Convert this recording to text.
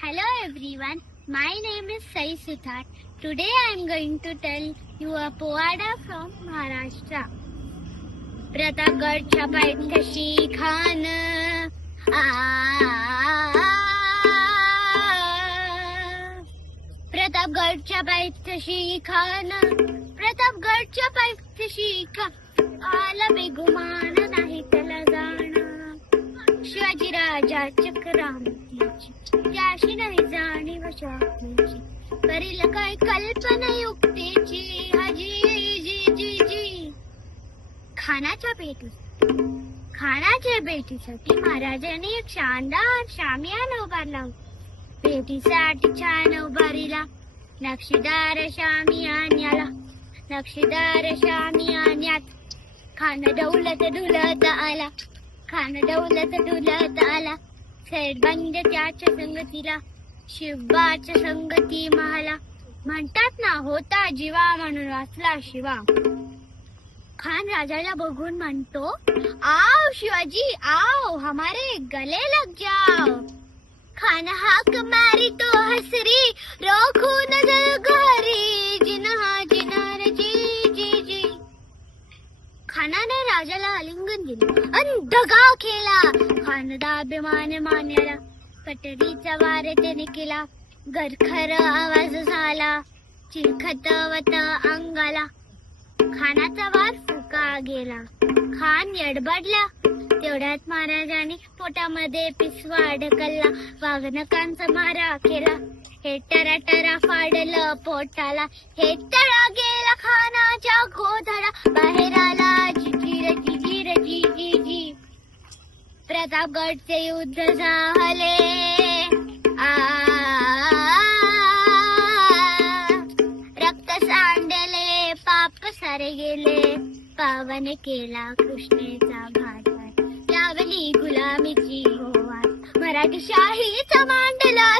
Hello everyone, my name is Sai Suthar. Today I am going to tell you a poada from Maharashtra. प्रतापगडच्या पायथ्याशी खान आ प्रतापगडच्या पायथ्याशी खान प्रतापगडच्या पायथ्याशी खान आला बेगुमान नाही त्याला जाण शिवाजी राजा चक्रांतीची त्याशी नाही जाणीव शास्त्रीची करील काय कल्पना युक्तीची हजी जी जी जी खानाच्या भेटी खानाच्या भेटीसाठी महाराजांनी एक शानदार शामियान उभारला होता. भेटीसाठी छान उभारीला. नक्षीदार शामियान याला. नक्षीदार शामियान यात. खान डौलत डुलत आला. खान डौलत डुलत आला. त्याच्या संगतीला शिवाच्या संगती महाला. म्हणतात ना होता जीवा म्हणून वाचला शिवा. खान राजाला बघून म्हणतो आओ शिवाजी आओ हमारे गले लग जाओ. खान हाक मारी तो हसरी रोखू नजर गोरी जिन्हा जिनार जी जी जी. खानाने राजाला आलिंगन दिले. अन दगा केला अभिमान मान्याला पटरीचा वारे त्याने केला. गरखर आवाज झाला. चिलखत अंगाला. खानाचा वार फुका गेला. खान यडबडला. तेवढ्यात महाराजाने पोटामध्ये पिसवा अडकला वाघनकांचा मारा केला. हे टरा टरा फाडलं पोटाला. हे तळा प्रतापगडचे युद्ध झाले. आ रक्त सांडले पाप सारे गेले. पावन केला कृष्णेचा घाट त्यावेळी गुलामीची होवा मराठी शाहीचा मांडला